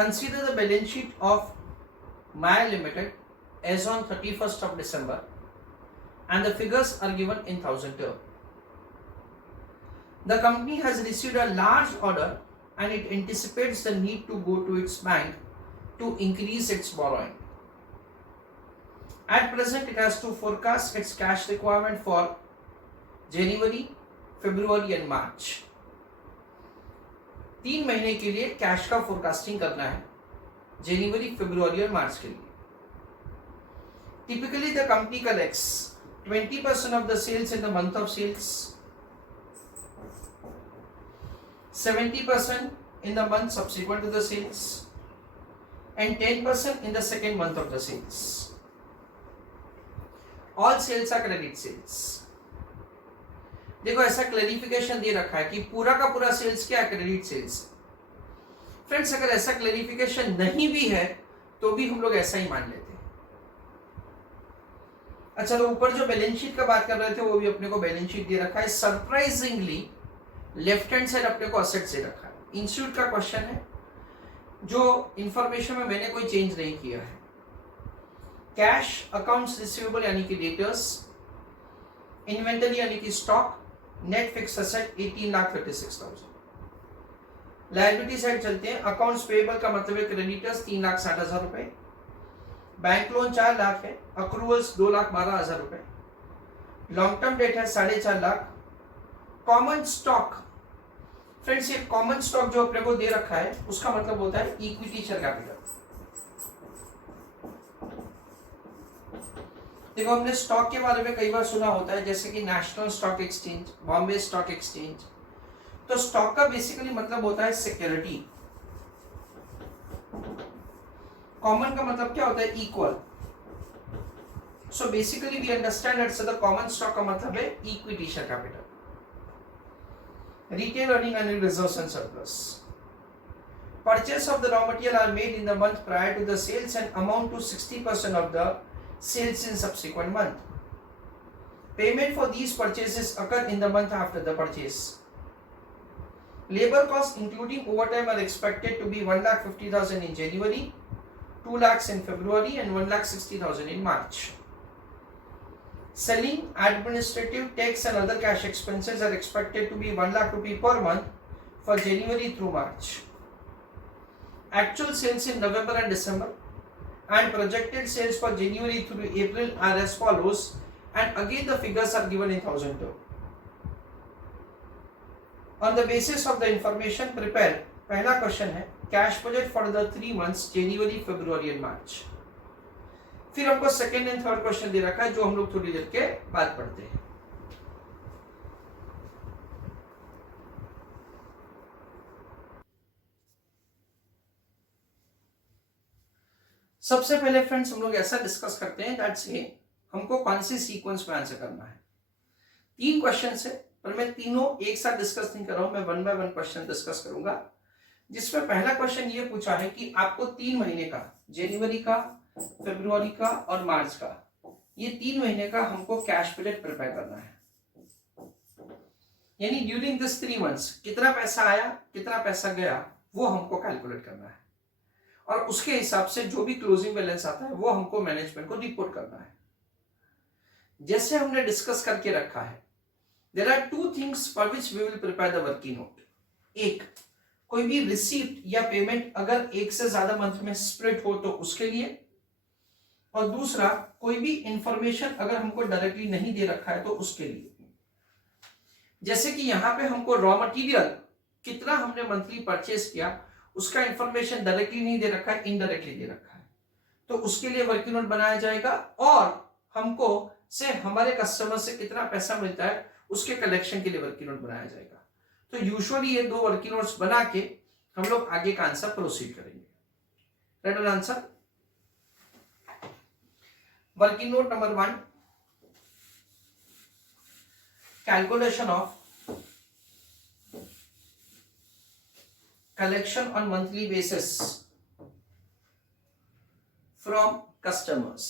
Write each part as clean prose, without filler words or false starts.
Consider the balance sheet of Maya Limited as on 31st of December and the figures are given in 1000 terms. The company has received a large order and it anticipates the need to go to its bank to increase its borrowing. At present, it has to forecast its cash requirement for January, February and March. 3 महीने के लिए cash का forecasting करना है, जनवरी, फरवरी और मार्च के लिए. Typically, the company collects 20% of the sales in the month of sales, 70% in the month subsequent to the sales, and 10% in the second month of the sales. All sales are credit sales. देखो ऐसा clarification दे रखा है कि पूरा का पूरा sales क्या credit sales. Friends, अगर ऐसा क्लैरिफिकेशन नहीं भी है तो भी हम लोग ऐसा ही मान लेते हैं. अच्छा, तो ऊपर जो बैलेंस शीट का बात कर रहे थे वो भी अपने को बैलेंस शीट दे रखा है. सरप्राइजिंगली लेफ्ट हैंड साइड अपने को असेट्स दे रखा है. इंस्टीट्यूट का क्वेश्चन है, जो इंफॉर्मेशन में मैंने कोई चेंज नहीं किया है. कैश, अकाउंट्स रिसीवेबल यानी कि डेटर्स, इन्वेंटरी यानी कि stock, net fix asset 18,36,000. Liability side चलते हैं. अकाउंट्स पेएबल का मतलब है क्रेडिटर्स 3,60,000 रुपए, बैंक लोन 4 लाख है, अक्रूवल्स 2,12,000 रुपए, लॉन्ग टर्म डेट है 4.5 लाख. कॉमन स्टॉक, फ्रेंड्स ये कॉमन स्टॉक जो अपने को दे रखा है उसका मतलब होता है इक्विटी शेयर कैपिटल. देखो, हमने स्टॉक के बारे में कई बार सुना होता है, जैसे कि national stock exchange, Bombay stock exchange. तो स्टॉक का बेसिकली मतलब होता है सिक्योरिटी. कॉमन का मतलब क्या होता है? Equal. So basically we understand that the common stock का मतलब है equity share capital. Retail earning and reserves and surplus. Purchase of the raw material are made in the month prior to the sales and amount to 60% of the sales in subsequent month. Payment for these purchases occur in the month after the purchase. Labor costs including overtime are expected to be 1,50,000 in January, 2 lakhs in February and 1,60,000 in March. Selling, administrative, tax and other cash expenses are expected to be 1 lakh rupee per month for January through March. Actual sales in November and December and projected sales for January through April are as follows, and again the figures are given in 1000 terms. On the basis of the information prepared, पहला question है cash budget for the 3 months January, February and March. फिर हमको second and third question दे रखा है जो हम लोग थोड़ी देर के बाद पढ़ते हैं. सबसे पहले फ्रेंड्स हम लोग ऐसा डिस्कस करते हैं दैट्स ए हमको कौन सी सीक्वेंस में आंसर करना है. 3 क्वेश्चन है पर मैं तीनों एक साथ डिस्कस नहीं कर रहा हूं, मैं 1 बाय 1 क्वेश्चन डिस्कस करूंगा. जिसमें पहला क्वेश्चन ये पूछा है कि आपको 3 महीने का, जनवरी का, फरवरी का और मार्च का, ये 3 महीने का हमको कैश बजट प्रिपेयर करना है. यानी ड्यूरिंग दिस 3 months कितना पैसा आया, कितना पैसा गया, वो हमको कैलकुलेट करना है और उसके हिसाब से जो भी क्लोजिंग बैलेंस आता है वो हमको मैनेजमेंट को रिपोर्ट करना है. जैसे हमने डिस्कस करके रखा है, there are 2 things for which we will prepare the working note. एक, कोई भी रिसीप्ट या पेमेंट अगर एक से ज्यादा मंथ में स्प्रेड हो तो उसके लिए, और दूसरा कोई भी इंफॉर्मेशन अगर हमको डायरेक्टली नहीं दे रखा है तो उसके लिए. जैसे कि यहां पे हमको रॉ मटेरियल कितना हमने मंथली परचेस किया उसका इंफॉर्मेशन डायरेक्टली नहीं दे रखा है, इनडायरेक्टली दे रखा है, तो उसके लिए वर्किंग नोट बनाया जाएगा. और हमको से हमारे कस्टमर से कितना पैसा मिलता है उसके कलेक्शन के लिए वर्किंग नोट बनाया जाएगा. तो यूजुअली ये 2 वर्किंग नोट्स बना के हम लोग आगे का आंसर प्रोसीड करेंगे. Right answer. Working note number 1, calculation of collection on monthly basis from customers.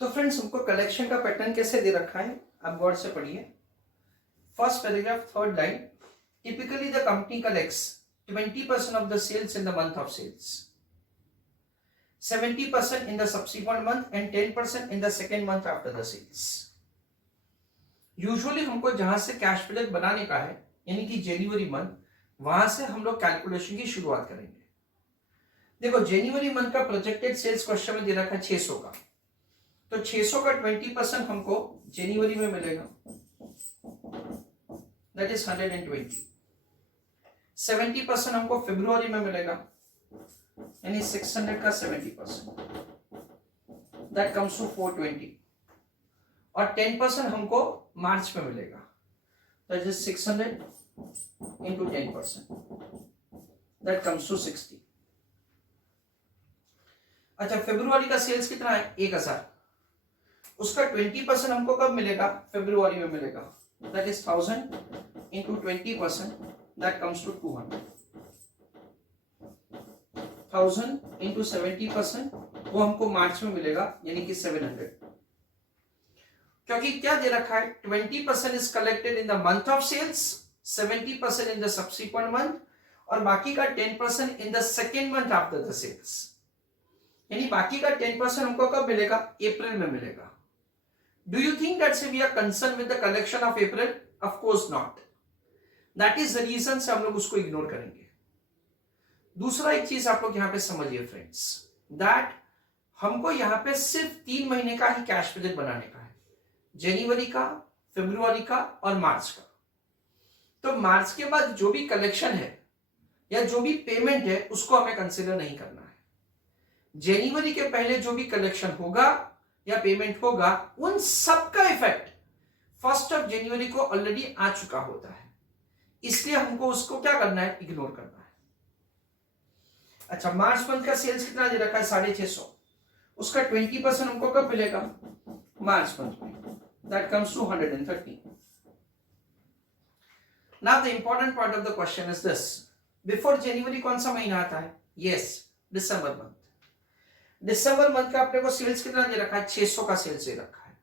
तो फ्रेंड्स हमको कलेक्शन का पैटर्न कैसे दे रखा है आप गौर से पढ़िए. First paragraph third line, typically the company collects 20% of the sales in the month of sales, 70% in the subsequent month and 10% in the second month after the sales. Usually हमको जहां से कैश बजट बनाने का है यानी कि जनवरी month, वहां से हम लोग कैलकुलेशन की शुरुआत करेंगे। देखो जनवरी मंथ का प्रोजेक्टेड सेल्स क्वेश्चन में दे रखा है 600 का, तो 600 का 20% हमको जनवरी में मिलेगा, दैट इज 120। 70% हमको फरवरी में मिलेगा, यानी 600 का 70%, दैट कम्स टू 420। और 10% हमको मार्च में मिलेगा, that is 600 into 10%, that comes to 60। अच्छा, फरवरी का सेल्स कितना है? 1000, उसका 20% हमको कब मिलेगा? फरवरी में मिलेगा, that is 1000 into 20%, that comes to 200। 1000 into 70% वो हमको मार्च में मिलेगा, यानी कि 700। क्योंकि क्या दे रखा है? 20% is collected in the month of sales, 70% in the subsequent month, और बाकी का 10% in the second month after the sales। यानी बाकी का 10% हमको कब मिलेगा? अप्रैल में मिलेगा। Do you think that we are concerned with the collection of April? Of course not। That is the reason से हम लोग उसको इग्नोर करेंगे। दूसरा एक चीज आप लोग यहां पे समझिए फ्रेंड्स, दैट हमको यहां पे सिर्फ 3 महीने का ही कैश बजट बनाने का है, जनवरी का, फरवरी का और मार्च का। तो मार्च के बाद जो भी कलेक्शन है या जो भी पेमेंट है उसको हमें कंसिडर नहीं करना है। जनवरी के पहले जो भी कलेक्शन होगा या पेमेंट होगा, उन सबका इफेक्ट 1 जनवरी को ऑलरेडी आ चुका होता है, इसलिए हमको उसको क्या करना है? इग्नोर करना है। अच्छा, मार्च मंथ का सेल्स कितना दे रखा है? 650, उसका 20% हमको कब मिलेगा? मार्च मंथ में, that comes to 130। Now the important part of the question is this, before January कौन सा महीना आता है? Yes, December month. December month का अपने को सेल्स कितना दे रखा है? 600 का सेल्स दे रखा है।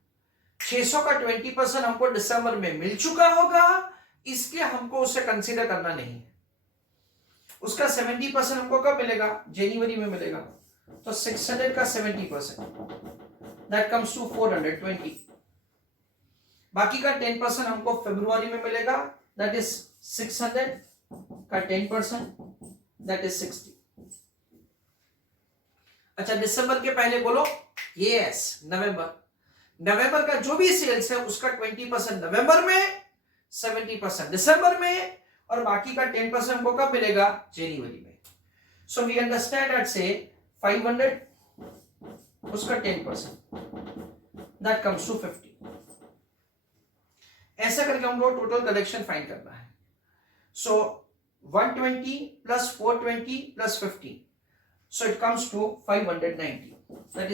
600 का 20% हमको दिसंबर में मिल चुका होगा, इसलिए हमको उसे कंसीडर करना नहीं है। उसका 70% हमको कब मिलेगा? जनवरी में मिलेगा, तो 600 का 70%, दैट कम्स टू 420। बाकी का 10% हमको फरवरी में मिलेगा, दैट इज 600 का 10%, दैट इज 60। अच्छा, दिसंबर के पहले बोलो, यस, नवंबर। नवंबर का जो भी सेल्स है उसका 20% नवंबर में, 70% दिसंबर में, और बाकी का 10% हमको कब मिलेगा? जनवरी में। सो वी अंडरस्टैंड दैट से 500 उसका 10%, दैट कम्स टू 50। ऐसा करके हमको टोटल कलेक्शन फाइंड करना है। सो 120 plus 420 plus 50, so it comes to 590, that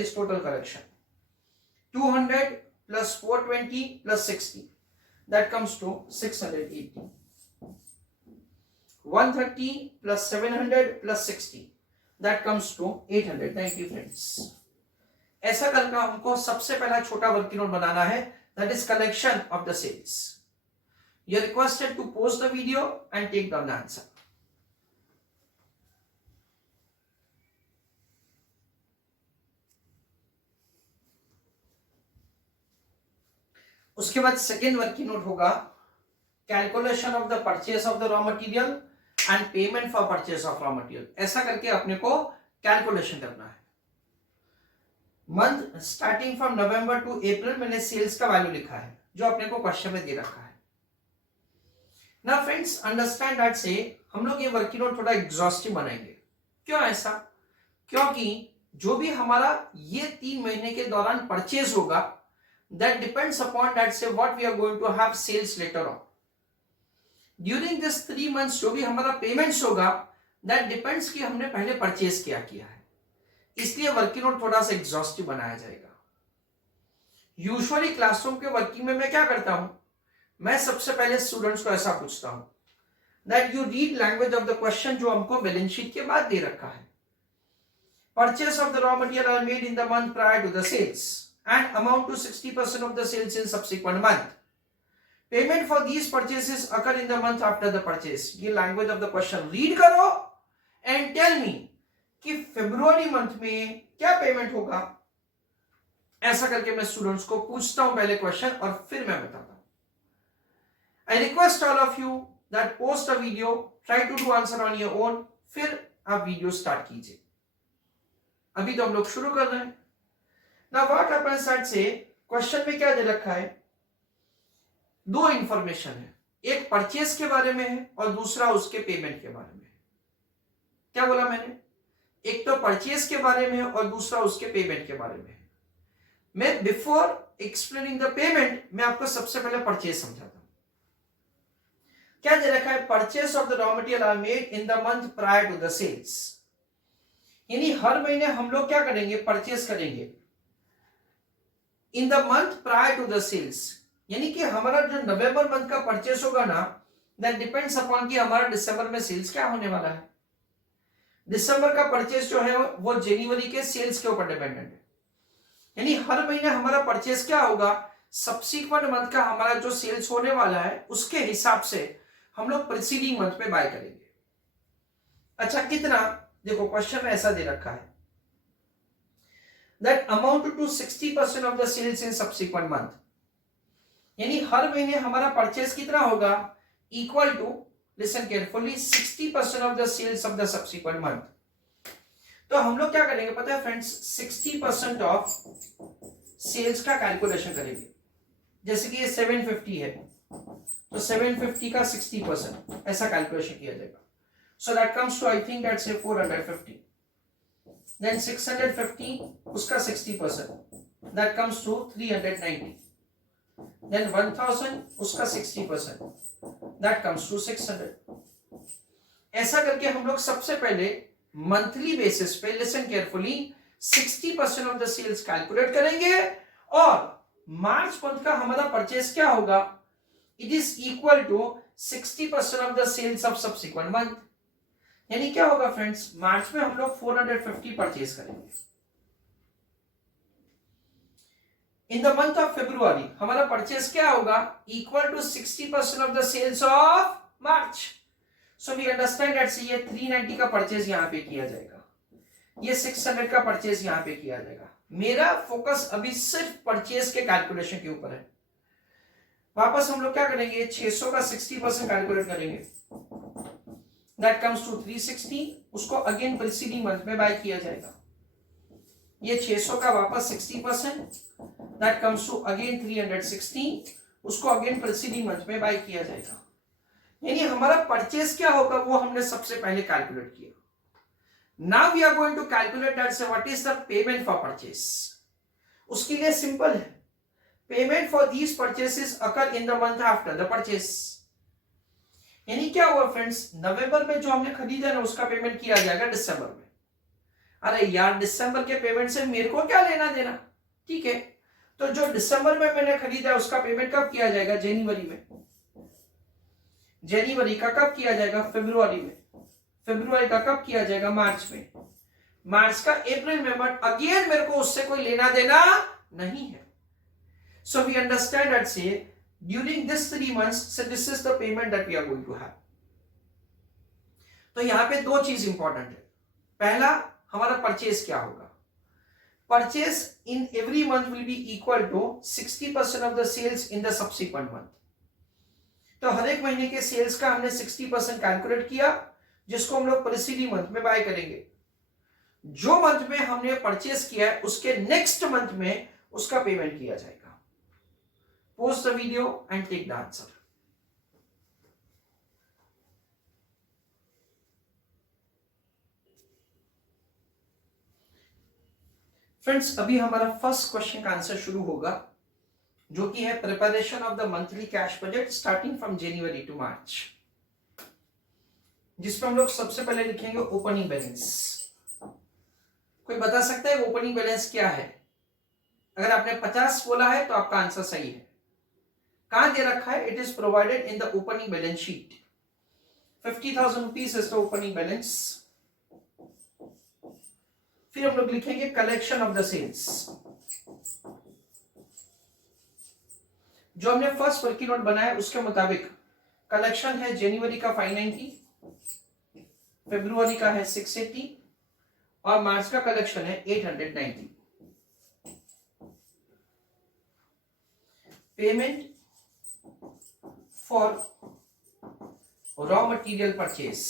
is total collection। 200 plus 420 plus 60, that comes to 680। 130 plus 700 plus 60, that comes to 890 friends। ऐसा करके हमको सबसे पहला छोटा वर्किंग नोट बनाना है, that is collection of the sales। You are requested to pause the video and take down the answer। उसके बाद second working note होगा calculation of the purchase of the raw material and payment for purchase of raw material. ऐसा करके अपने को calculation करना है। Month starting from November to April मैंने सेल्स का वैल्यू लिखा है जो अपने को क्वेश्चन में दे रखा है। नाउ फ्रेंड्स अंडरस्टैंड दैट से हम लोग ये वर्किंग नोट थोड़ा एग्जॉस्टिव बनाएंगे। क्यों ऐसा? क्योंकि जो भी हमारा ये 3 महीने के दौरान परचेज होगा, that depends upon that say what we are going to have sales later on। during this 3 months जो भी हमारा पेमेंट्स होगा, that depends कि हमने पहले परचेज क्या किया है, इसलिए वर्किंग नोट थोड़ा सा एग्जॉस्टिव बनाया जाएगा। यूजुअली क्लासरूम के वर्किंग में मैं क्या करता हूं, मैं सबसे पहले स्टूडेंट्स को ऐसा पूछता हूं that you read language of the question जो हमको बैलेंस शीट के बाद दे रखा है। Purchase of the raw material are made in the month prior to the sales and amount to 60% of the sales in subsequent month। Payment for these purchases occur in the month after the purchase. ये language of the question read करो and tell me कि February month में क्या payment होगा। ऐसा करके मैं students को पूछता हूं पहले क्वेश्चन और फिर मैं बताता हूं। I request all of you that post a video, try to do answer on your own, फिर आप वीडियो स्टार्ट कीजिए। अभी तो हम लोग शुरू कर रहे हैं। नाउ व्हाट हैपेंस दैट से क्वेश्चन में क्या दे रखा है, दो इंफॉर्मेशन है, एक परचेस के बारे में है और दूसरा उसके पेमेंट के बारे में है। क्या बोला मैंने, एक तो परचेस के बारे में है और दूसरा उसके पेमेंट के बारे में है। मैं बिफोर एक्सप्लेनिंग द पेमेंट मैं आपको सबसे पहले परचेस समझाता हूं। क्या दे रखा है, purchase of the raw material are made in the month prior to the sales. यानी हर महीने हम लोग क्या करेंगे, परचेस करेंगे in the month prior to the sales. यानी कि हमारा जो नवंबर मंथ का परचेस होगा ना, दैट डिपेंड्स अपॉन कि हमारा दिसंबर में सेल्स क्या होने वाला है। दिसंबर का परचेस जो है वो जनवरी के सेल्स के ऊपर डिपेंडेंट है। यानी हर महीने हमारा परचेस क्या होगा, सब्सिक्वेंट मंथ का हमारा जो सेल्स होने वाला है उसके हिसाब से हम लोग प्रीसीडिंग मंथ में बाय करेंगे। अच्छा कितना, देखो क्वेश्चन में ऐसा दे रखा है that amount to 60% of the sales in subsequent month। यानी हर महीने हमारा परचेस कितना होगा, equal to, listen carefully, 60% of the sales of the subsequent month. तो हम लोग क्या करेंगे पता है फ्रेंड्स, 60% ऑफ सेल्स का कैलकुलेशन करेंगे। जैसे कि ये 750 है तो 750 का 60% ऐसा कैलकुलेशन किया जाएगा। So that comes to, I think that's 450। Then 650 उसका 60%, that comes to 390। Then 1000 उसका 60%, that comes to 600। ऐसा करके हम लोग सबसे पहले मंथली बेसिस पे, listen carefully, 60% of the sales calculate करेंगे और मार्च मंथ का हमारा परचेस क्या होगा, it is equal to 60% of the sales of subsequent month. यानी क्या होगा फ्रेंड्स, मार्च में हम लोग 450 परचेज करेंगे। In the month of February हमारा परचेज क्या होगा, equal to 60% of the sales of March. So we understand that ये 390 का परचेज यहां पे किया जाएगा, ये 600 का परचेज यहां पे किया जाएगा। मेरा फोकस अभी सिर्फ परचेज के कैलकुलेशन के ऊपर है। वापस हम लोग क्या करेंगे, 600 का 60% कैलकुलेट करेंगे, that comes to 360। उसको अगेन प्रीसीडिंग मंथ में बाय किया जाएगा। ये 600 का वापस 60%, that comes to अगेन 360। उसको अगेन प्रीसीडिंग मंथ में बाय किया जाएगा। यानी हमारा परचेस क्या होगा वो हमने सबसे पहले कैलकुलेट किया। Now we are going to calculate that so what is the payment for purchase. उसके लिए सिंपल है, payment for these purchases occur in the month after the purchase. यानी क्या हुआ फ्रेंड्स, नवंबर में जो हमने खरीदा ना उसका पेमेंट किया जाएगा दिसंबर में। अरे यार दिसंबर के पेमेंट से मेरे को क्या लेना देना, ठीक है। तो जो दिसंबर में मैंने खरीदा उसका पेमेंट कब किया जाएगा, जनवरी में। जनवरी का कब किया जाएगा, फरवरी में। फरवरी का कब किया जाएगा, मार्च में। मार्च का अप्रैल में। बट अगेन मेरे को उससे कोई लेना देना नहीं है। सो वी अंडरस्टैंड दैट से during this 3 months, so this is the payment that we are going to have। तो यहां पे दो चीज इंपॉर्टेंट है। पहला, हमारा परचेस क्या होगा, purchase in every month will be equal to 60% of the sales in the subsequent month. तो हर एक महीने के सेल्स का हमने 60% कैलकुलेट किया, जिसको हम लोग प्रीसीडिंग मंथ में बाय करेंगे। जो मंथ में हमने परचेस किया है उसके नेक्स्ट मंथ में उसका पेमेंट किया जाएगा। Pause the video and take the answer। Friends अभी हमारा फर्स्ट क्वेश्चन का आंसर शुरू होगा, जो कि है preparation of the monthly cash budget starting from January to March, जिसमें हम लोग सबसे पहले लिखेंगे ओपनिंग बैलेंस। कोई बता सकता है ओपनिंग बैलेंस क्या है? अगर आपने 50 बोला है तो आपका आंसर सही है। कहां दे रखा है, it is provided in the opening balance sheet. 50,000 rupees is the opening balance. फिर हम लोग लिखेंगे कलेक्शन ऑफ द सेल्स। जो हमने फर्स्ट वर्किंग नोट बनाया उसके मुताबिक कलेक्शन है जनवरी का 590, फरवरी का है 680 और मार्च का कलेक्शन है 890। Payment for raw material purchase,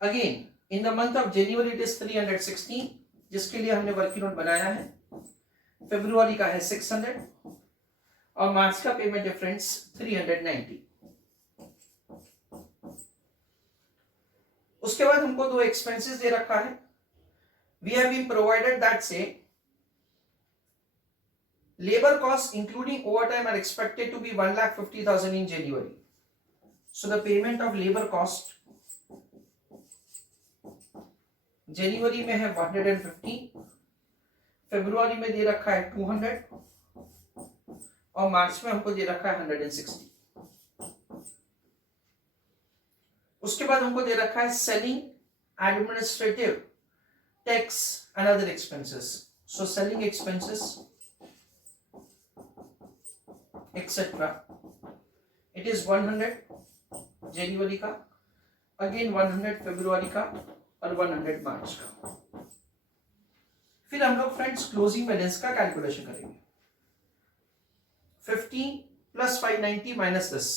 again in the month of January it is 360 जिसके लिए हमने वर्किंग नोट बनाया है, फरवरी का है 600 और मार्च का पेमेंट है फ्रेंड्स 390। उसके बाद हमको दो एक्सपेंसेस दे रखा है। We have been provided that से labor costs including overtime are expected to be 1,50,000 in January. So the payment of labor cost जनवरी में है 150, फरवरी में दे रखा है 200 और मार्च में हमको दे रखा है 160। उसके बाद हमको दे रखा है selling, administrative, tax and other expenses. So selling expenses etcetera, it is 100 जनवरी का, अगेन 100 फरवरी का और 100 मार्च का। फिर हम लोग फ्रेंड्स क्लोजिंग बैलेंस का कैलकुलेशन करेंगे। 15 plus 590 minus this,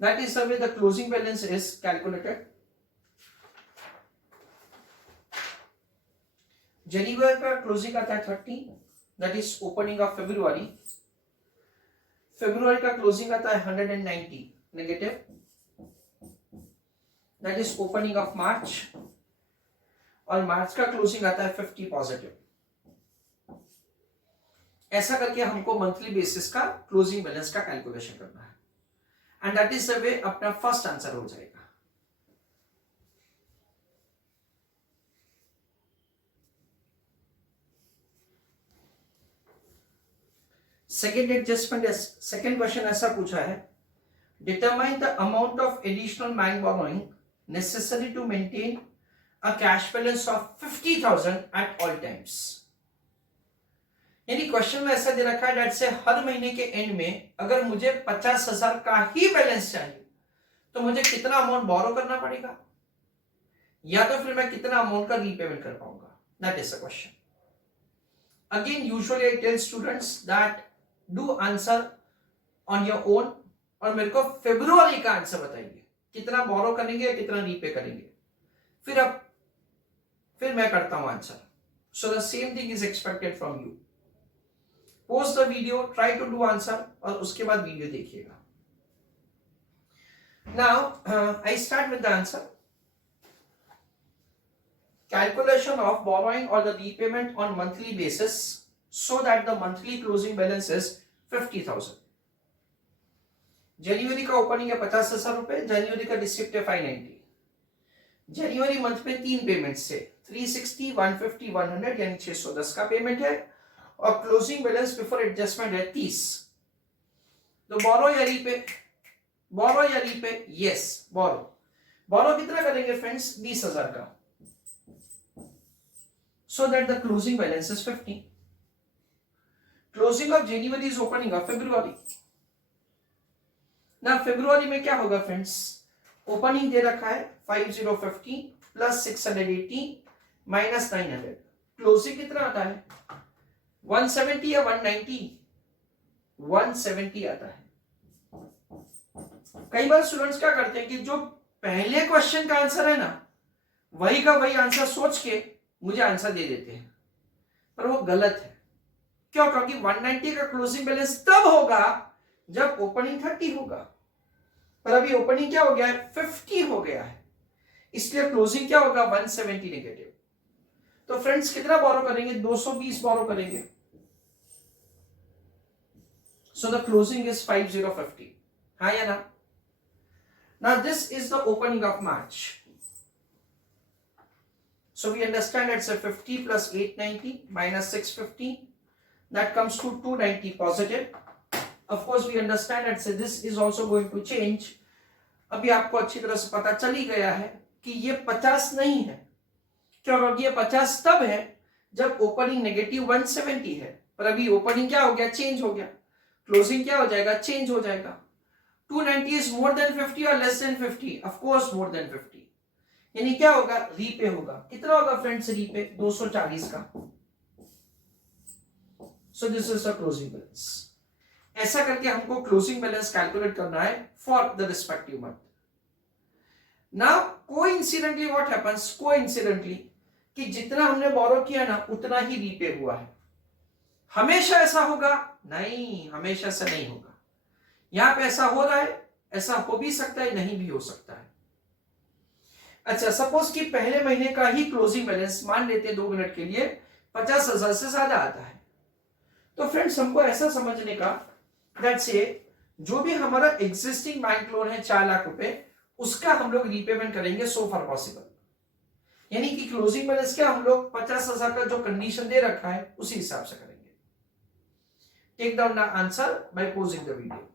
that is the way the closing balance is calculated. जनवरी का क्लोजिंग आता है 30, that is opening of February. फरवरी का क्लोजिंग आता है 190 negative, that is opening of March. और मार्च का क्लोजिंग आता है 50 पॉजिटिव। ऐसा करके हमको मंथली बेसिस का क्लोजिंग बैलेंस का कैलकुलेशन करना है and that is the way अपना फर्स्ट आंसर हो जाएगा। सेकेंड एडजस्टमेंट, सेकेंड क्वेश्चन ऐसा पूछा है, determine the amount of additional bank borrowing necessary to maintain a cash balance of 50,000 at all times. यानी क्वेश्चन में ऐसा दे रखा है डेट से हर महीने के एंड में अगर मुझे 50,000 का ही बैलेंस चाहिए तो मुझे कितना अमाउंट बोरो करना पड़ेगा या तो फिर मैं कितना अमाउंट का रीपेमेंट कर पाऊंगा, that is the question. Again usually I tell students that do answer on your own और मेरे को फरवरी का आंसर बताइए, कितना बोरो करेंगे कितना रीपे करेंगे, फिर मैं करता हूं answer. So the same thing is expected from you. Post the video, try to do answer और उसके बाद वीडियो देखिएगा। Now I start with the answer. Calculation of borrowing और the repayment on monthly basis so that the monthly closing balance is 50,000। जनवरी का opening है 50,000 रुपए, जनवरी का रिसिप्ट है 590। जनवरी मंथ में 3 पेमेंट्स से 360, 150, 100 यानी 610 का पेमेंट है और क्लोजिंग बैलेंस बिफोर एडजस्टमेंट है 30। तो बोरो या रीपे, बोरो या रीपे, यस बोरो। बोरो कितना करेंगे फ्रेंड्स, 20,000 का, सो that the closing balance is 50। Closing of January is opening of February. ना फरवरी में क्या होगा फ्रेंड्स, ओपनिंग दे रखा है 5050 प्लस 680 माइनस 900, क्लोजिंग कितना आता है 170 या 190, 170 आता है। कई बार स्टूडेंट्स क्या करते हैं कि जो पहले क्वेश्चन का आंसर है ना वही का वही आंसर सोच के मुझे आंसर दे देते हैं, पर वो गलत है। क्यों? क्योंकि 190 का क्लोजिंग बैलेंस तब होगा जब ओपनिंग 30 होगा, पर अभी ओपनिंग क्या हो गया है 50 हो गया है, इसलिए क्लोजिंग क्या होगा 170 नेगेटिव। तो फ्रेंड्स कितना बोरो करेंगे, 220 बोरो करेंगे। सो द क्लोजिंग इज 5050, हाँ या ना। Now this is the opening of March, so we understand it's a 50 plus 890 minus 650, that comes to 290 positive. Of course we understand that this is also going to change. अभी आपको अच्छी तरह से पता चल ही गया है कि ये 50 नहीं है, क्योंकि ये 50 तब है जब ओपनिंग नेगेटिव 170 है पर अभी ओपनिंग क्या हो गया, चेंज हो गया, क्लोजिंग क्या हो जाएगा, चेंज हो जाएगा। 290 इज मोर देन 50 और less than 50, of course more than 50, यानी क्या होगा, रीपे होगा। कितना होगा फ्रेंड्स रीपे, 240 का। So this is the closing balance. ऐसा करके हमको क्लोजिंग बैलेंस कैलकुलेट करना है for the respective month. Now coincidentally what happens, coincidentally कि जितना हमने बोरो किया ना उतना ही रीपे हुआ है। हमेशा ऐसा होगा नहीं, हमेशा ऐसा नहीं होगा। यहां पे ऐसा हो रहा है, ऐसा हो भी सकता है, नहीं भी हो सकता है। अच्छा, सपोज कि पहले महीने का ही क्लोजिंग बैलेंस मान लेते हैं 2 मिनट के लिए 50,000 से ज्यादा आता है, तो फ्रेंड्स हमको ऐसा समझने का दैट से जो भी हमारा एग्जिस्टिंग बैंक लोन है 4 लाख रुपए, उसका हम लोग रीपेमेंट करेंगे सो फार पॉसिबल। यानी कि क्लोजिंग बैलेंस क्या हम लोग 50,000 का जो कंडीशन दे रखा है उसी हिसाब से करेंगे। Take down the answer by pausing the video.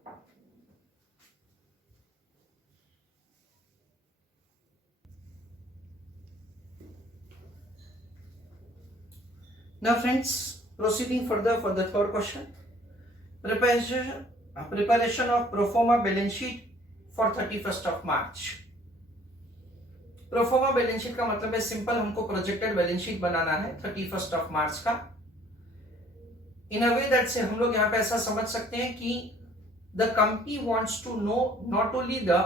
Now friends, proceeding further for the third question, preparation of pro forma balance sheet for 31st of March। pro forma balance sheet का मतलब है simple, हमको projected balance sheet बनाना है 31st of March का। इन अ way that से हम लोग यहाँ पे ऐसा समझ सकते हैं कि the company wants to know not only the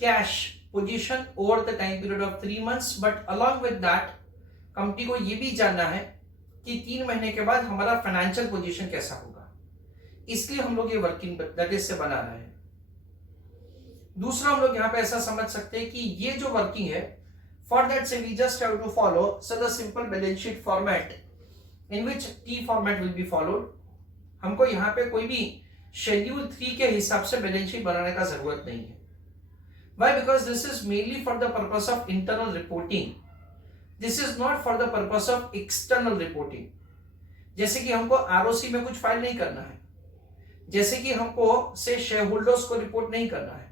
cash position over the time period of 3 months, but along with that company को ये भी जानना है कि 3 महीने के बाद हमारा फाइनेंशियल पोजीशन कैसा होगा। इसलिए हम लोग ये वर्किंग दैट से बना रहे हैं। दूसरा हम लोग यहाँ पे ऐसा समझ सकते हैं कि ये जो वर्किंग है, फॉर दैट से we just have to follow such a simple balance sheet format in which T format will be followed. हमको यहाँ पे कोई भी शेड्यूल 3 के हिसाब से बैलेंस शीट बनाने का जरूरत नहीं है। Why? Because this is mainly for the purpose of internal reporting. This is not for the purpose of external reporting. जैसे कि हमको आरओसी में कुछ फाइल नहीं करना है, जैसे कि हमको से शेयर होल्डर्स को रिपोर्ट नहीं करना है,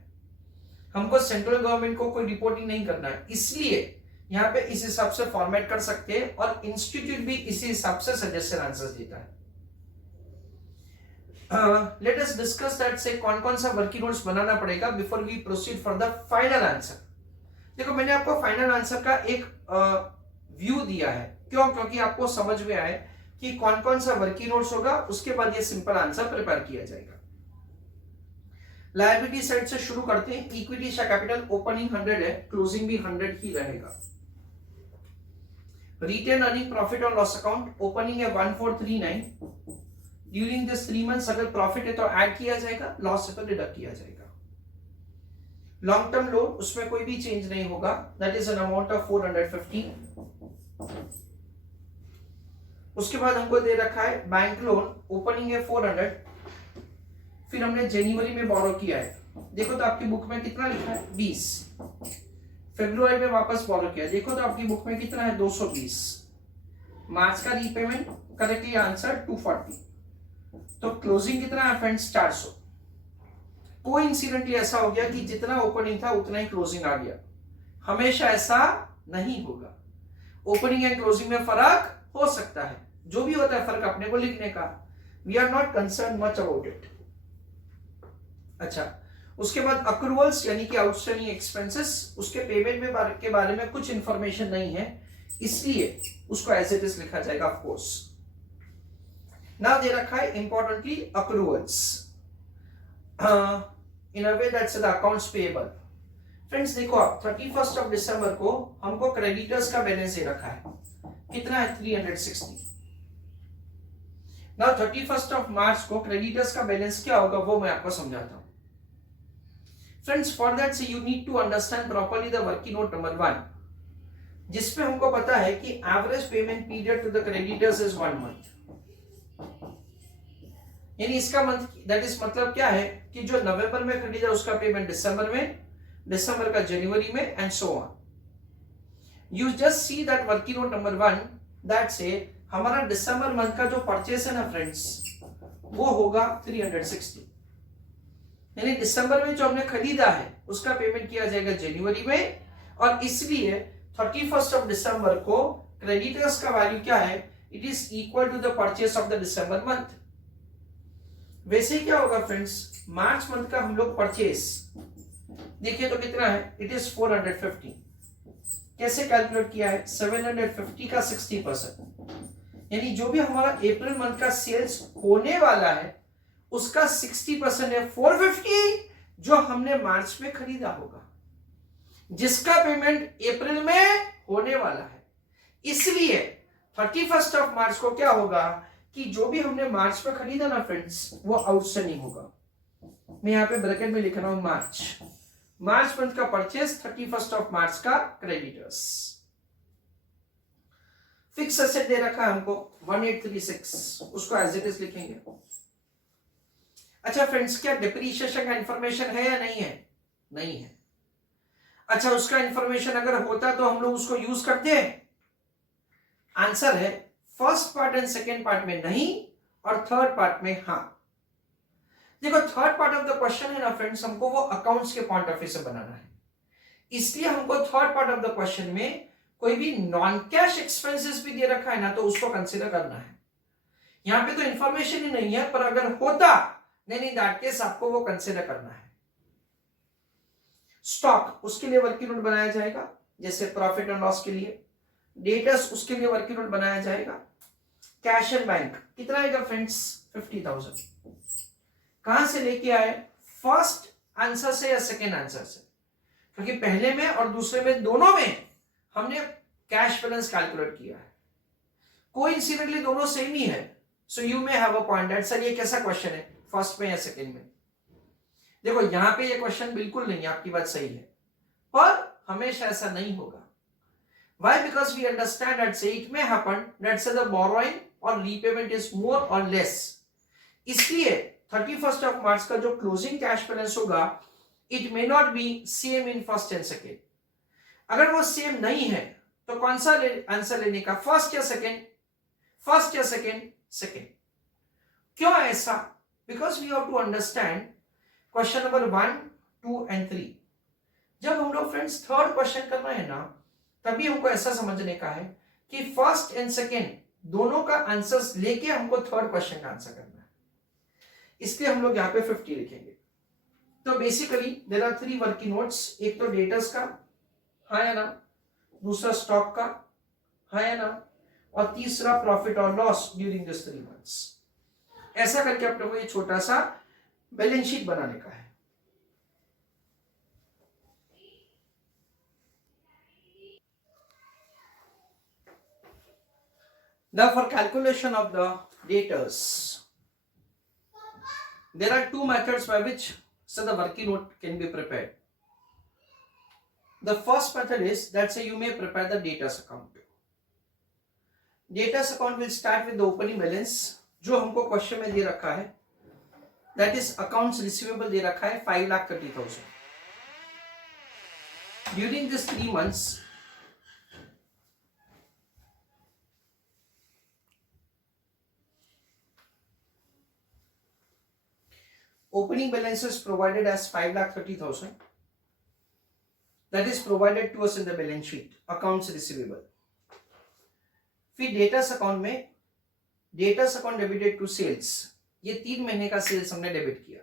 हमको सेंट्रल गवर्नमेंट को कोई रिपोर्टिंग नहीं करना है। इसलिए यहाँ पे इस हिसाब से फॉर्मेट कर सकते हैं और इंस्टीट्यूट भी इसी हिसाब से सजेशन आंसर्स देता है। लेट अस डिस्कस दैट से कौन कौन सा वर्किंग नोट्स बनाना पड़ेगा before we proceed for the final answer. देखो, मैंने आपको फाइनल आंसर का एक व्यू दिया है, क्यों? क्योंकि आपको समझ में आए कि कौन कौन सा वर्किंग नोट्स होगा, उसके बाद ये सिंपल आंसर प्रिपेयर किया जाएगा। लायबिलिटी साइड से शुरू करते हैं। इक्विटी शेयर कैपिटल ओपनिंग 100 है, क्लोजिंग भी 100 ही रहेगा। रिटेन अर्निंग प्रॉफिट और लॉस अकाउंट ओपनिंग है 1439। ड्यूरिंग दिस 3 months अगर प्रॉफिट है तो ऐड किया जाएगा, लॉस है तो डिडक्ट किया जाएगा। लॉन्ग टर्म लोन उसमें कोई भी चेंज नहीं होगा, that is an amount of 450। उसके बाद हमको दे रखा है बैंक लोन, ओपनिंग है 400। फिर हमने जनवरी में बोरो किया है, देखो तो आपकी बुक में कितना लिखा है 20। फरवरी में वापस बोरो किया, देखो तो आपकी बुक में कितना है 220। मार्च का रीपेमेंट करेक्टली आंसर 240। तो क्लोजिंग कितना है फ्रेंड्स 400। कोइंसिडेंटली ऐसा हो गया कि जितना ओपनिंग था उतना ही क्लोजिंग आ गया। हमेशा ऐसा नहीं होगा, ओपनिंग एंड क्लोजिंग में फर्क हो सकता है, जो भी होता है फर्क अपने को लिखने का। We are not concern much about it. अच्छा, उसके बाद अक्रूवल्स यानी कि आउटस्टैंडिंग एक्सपेंसेस, उसके पेमेंट में के बारे में कुछ इंफॉर्मेशन नहीं है, इसलिए उसको एज इट इज लिखा जाएगा ऑफ कोर्स। नाउ दे रखा है importantly accruals in a way that's the accounts payable. Friends देखो, आप 31st of December को हमको क्रेडिटर्स का बैलेंस दे रखा है, कितना है 360। नाउ 31st of March को क्रेडिटर्स का बैलेंस क्या होगा वो मैं आपको समझाता हूं। Friends, for that you need to understand properly the working note number 1, जिसमें हमको पता है कि average payment period to the creditors is 1 month। यानी इसका दैट इज मतलब क्या है कि जो नवंबर में क्रेडिट है उसका पेमेंट दिसंबर में, दिसंबर का जनवरी में and so on. You just see that working note number 1 that से हमारा दिसंबर मंथ का जो परचेस है ना फ्रेंड्स, वो होगा 360। यानी दिसंबर में जो हमने खरीदा है उसका पेमेंट किया जाएगा जनवरी में, और इसलिए 31st of December को क्रेडिटर्स का वैल्यू क्या है it is equal to the purchase of the December month. वैसे क्या होगा फ्रेंड्स, मार्च मंथ का हम लोग परचेस देखिए तो कितना है, इट इज 450। कैसे कैलकुलेट किया है, 750 का 60%, यानी जो भी हमारा अप्रैल मंथ का सेल्स होने वाला है उसका 60% है 450 जो हमने मार्च में खरीदा होगा, जिसका पेमेंट अप्रैल में होने वाला है। इसलिए 31 ऑफ मार्च को क्या होगा कि जो भी हमने मार्च में खरीदा ना फ्रेंड्स, वो आउटस्टैंडिंग होगा। मैं यहां पे ब्रैकेट में लिख रहा हूं मार्च मंथ का परचेस 31 ऑफ मार्च का क्रेडिटर्स। फिक्स एसेट दे रखा है हमको 1836, उसको एज इट इज लिखेंगे। अच्छा फ्रेंड्स, क्या डिप्रीशिएशन का इंफॉर्मेशन है या नहीं है? नहीं है। अच्छा, उसका इंफॉर्मेशन अगर होता तो हम लोग उसको यूज करते हैं? आंसर है first part and second part में नहीं और थर्ड पार्ट में हाँ। देखो, third part of the question है ना फ्रेंड्स, हमको वो अकाउंट्स के पॉइंट ऑफ व्यू से बनाना है, इसलिए हमको third part of the question में कोई भी नॉन कैश एक्सपेंसेस भी दे रखा है ना तो उसको कंसीडर करना है। यहां पे तो इंफॉर्मेशन ही नहीं है, पर अगर होता नहीं दैट केस आपको वो कंसीडर करना है। स्टॉक, उसके लिए वर्किंग नोट बनाया जाएगा, जैसे प्रॉफिट एंड लॉस के लिए। डेटर्स, उसके लिए वर्किंग नोट बनाया जाएगा। कैश एंड बैंक कितना आएगा फ्रेंड्स, 50,000। कहां से लेके आए, फर्स्ट आंसर से या सेकेंड आंसर से? क्योंकि पहले में और दूसरे में दोनों में हमने कैश बैलेंस कैलकुलेट किया है, कोइंसिडेंटली दोनों सेम ही है। So you may have a point that sir ये कैसा क्वेश्चन है, फर्स्ट में या सेकेंड में? देखो, यहां पे ये क्वेश्चन बिल्कुल नहीं है, आपकी बात सही है, पर हमेशा ऐसा नहीं होगा। Why? Because we understand that say it may happen that say the borrowing or repayment is more or less. इसलिए 31st of March का जो क्लोजिंग कैश बैलेंस होगा, it may not be same in first and second. अगर वो same नहीं है तो कौन सा आंसर लेने का, फर्स्ट या सेकेंड? फर्स्ट या सेकेंड? सेकेंड। क्यों ऐसा? Because we have to understand question number 1, 2 and 3। जब हम लोग फ्रेंड्स थर्ड क्वेश्चन कर रहे हैं ना, तभी हमको ऐसा समझने का है कि फर्स्ट एंड सेकेंड दोनों का आंसर्स लेके हमको थर्ड क्वेश्चन का आंसर करना है, इसलिए हम लोग यहाँ पे 50 लिखेंगे। तो basically there are 3 working notes, एक तो डेटर्स का, हाँ या ना, दूसरा स्टॉक का, हाँ या ना, और तीसरा प्रॉफिट और लॉस ड्यूरिंग दिस 3 मंथ्स। ऐसा करके अपने को ये छोटा सा बैलेंस शीट बनाने का है। Now for calculation of the debtors, there are 2 methods by which so the working note can be prepared. The first method is that say you may prepare the debtors account. Debtors account will start with the opening balance जो हमको question में दे रखा है, that is accounts receivable दे रखा है 5,30,000. During this 3 months opening balance is provided as 5,30,000. That is provided to us in the balance sheet, accounts receivable. फिर debtors account में debtors account debited to sales, ये 3 महीने का सेल्स हमने debit किया,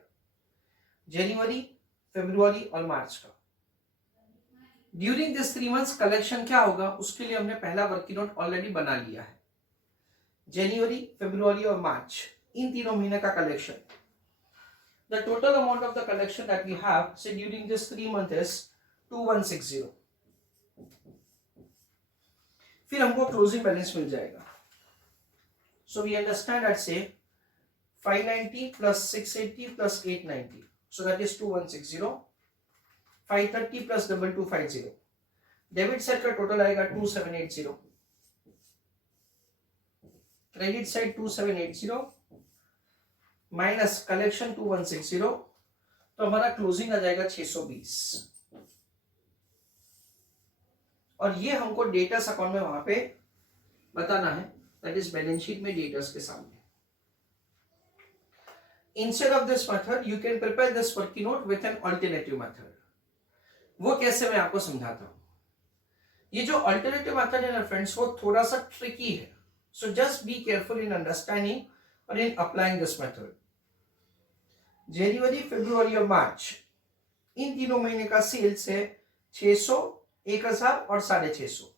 जनवरी, फरवरी और मार्च का। ड्यूरिंग दिस 3 मंथ्स कलेक्शन क्या होगा, उसके लिए हमने पहला वर्किंग नोट ऑलरेडी बना लिया है। जनवरी, फरवरी और मार्च, इन 3 महीने का collection. The total amount of the collection that we have say during this 3 months is 2160. फिर हमको क्लोजिंग बैलेंस मिल जाएगा। So we understand that say 590 plus 680 plus 890. So that is 2160. 530 plus 2250. Debit side का टोटल आएगा 2780. Credit side 2780 minus collection 2160, तो हमारा closing आ जाएगा 620। और ये हमको डेटर्स अकाउंट में वहां पे बताना है, दैट इज बैलेंस शीट में डेटर्स के सामने। Instead of this method you can prepare this working note with an alternative method. वो कैसे, मैं आपको समझाता हूं। ये जो अल्टरनेटिव मेथड है ना फ्रेंड्स, वो थोड़ा सा ट्रिकी है। So just be careful in understanding or in applying this method. जनवरी, फरवरी और मार्च, इन तीनों महीने का सेल्स है 600, 1000 और 650।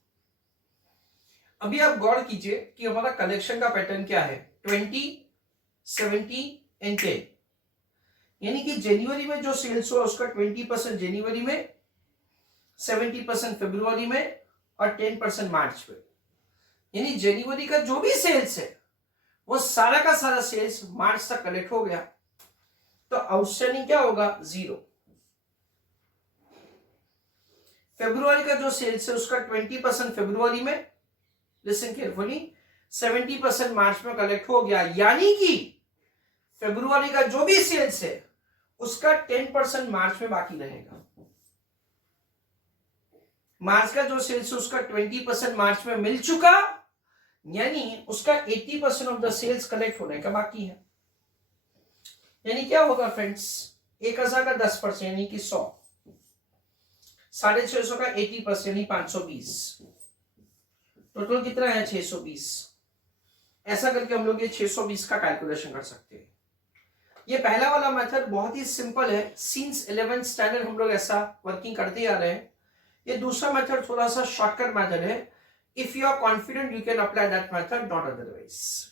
अभी आप गौर कीजिए कि हमारा कलेक्शन का पैटर्न क्या है, 20, 70 एंड 10। यानी कि जनवरी में जो सेल्स हुआ उसका 20% जनवरी में, 70% फरवरी में और 10% मार्च में। यानी जनवरी का जो भी सेल्स है वो सारा का सारा सेल्स मार्च तक कलेक्ट हो गया, तो आउटस्टैंडिंग क्या होगा, 0। फरवरी का जो सेल्स है उसका 20% फरवरी में, लिसन केयरफुली, 70% मार्च में कलेक्ट हो गया। यानी कि फरवरी का जो भी सेल्स है उसका 10% मार्च में बाकी रहेगा। मार्च का जो सेल्स है उसका 20% मार्च में मिल चुका, यानी उसका 80% ऑफ द सेल्स कलेक्ट होने का बाकी है। यानी क्या होगा फ्रेंड्स, 1000 का 10% यानी कि 100, 650 का 80% यानी 520, टोटल कितना है 620। ऐसा करके हम लोग ये 620 का कैलकुलेशन कर सकते हैं। ये पहला वाला मेथड बहुत ही सिंपल है, सिंस 11th स्टैंडर्ड हम लोग ऐसा वर्किंग करते आ रहे हैं। ये दूसरा मेथड थोड़ा सा शॉर्टकट मेथड है। If you are confident you can apply that method, not otherwise.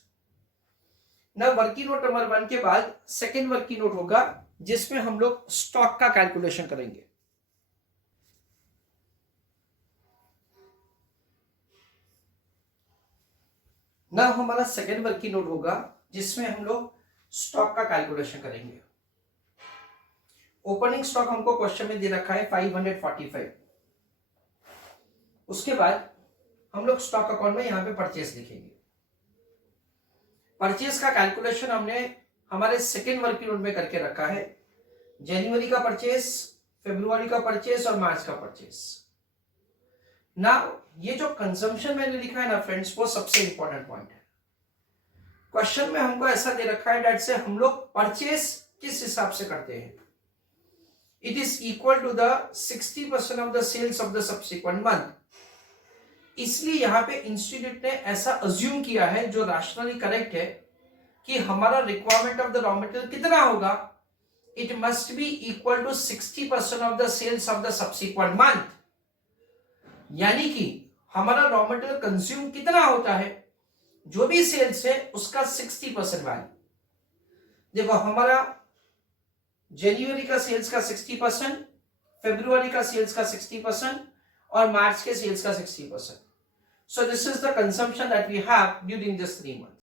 ना वर्किंग नोट नंबर 1 के बाद सेकेंड वर्किंग नोट होगा जिसमें हम लोग स्टॉक का कैलकुलेशन करेंगे। ना हमारा सेकेंड वर्किंग नोट होगा जिसमें हम लोग स्टॉक का कैलकुलेशन करेंगे। ओपनिंग स्टॉक हमको क्वेश्चन में दे रखा है 545। उसके बाद हम लोग स्टॉक अकाउंट में यहां पे परचेस लिखेंगे। परचेस का कैलकुलेशन हमने हमारे सेकेंड वर्किंग नोट में करके रखा है, जनवरी का परचेस, फरवरी का परचेस और मार्च का परचेस। ना ये जो कंजम्पशन मैंने लिखा है ना फ्रेंड्स, वो सबसे इंपॉर्टेंट पॉइंट है। क्वेश्चन में हमको ऐसा दे रखा है, डेट से हम लोग परचेस किस हिसाब से करते हैं, it is equal to the 60% of the sales of the subsequent month. इसलिए यहां पे इंस्टीट्यूट ने ऐसा अज्यूम किया है, जो रैशनली करेक्ट है, कि हमारा requirement of the raw material कितना होगा, it must be equal to 60% of the sales of the subsequent month. यानी कि हमारा रॉ मटेरियल कंज्यूम कितना होता है, जो भी सेल्स है उसका 60% वैल्यू। देखो हमारा जनवरी का सेल्स का 60%, फरवरी का सेल्स का 60% और मार्च के सेल्स का 60%। So this is the consumption that we have during this 3 months.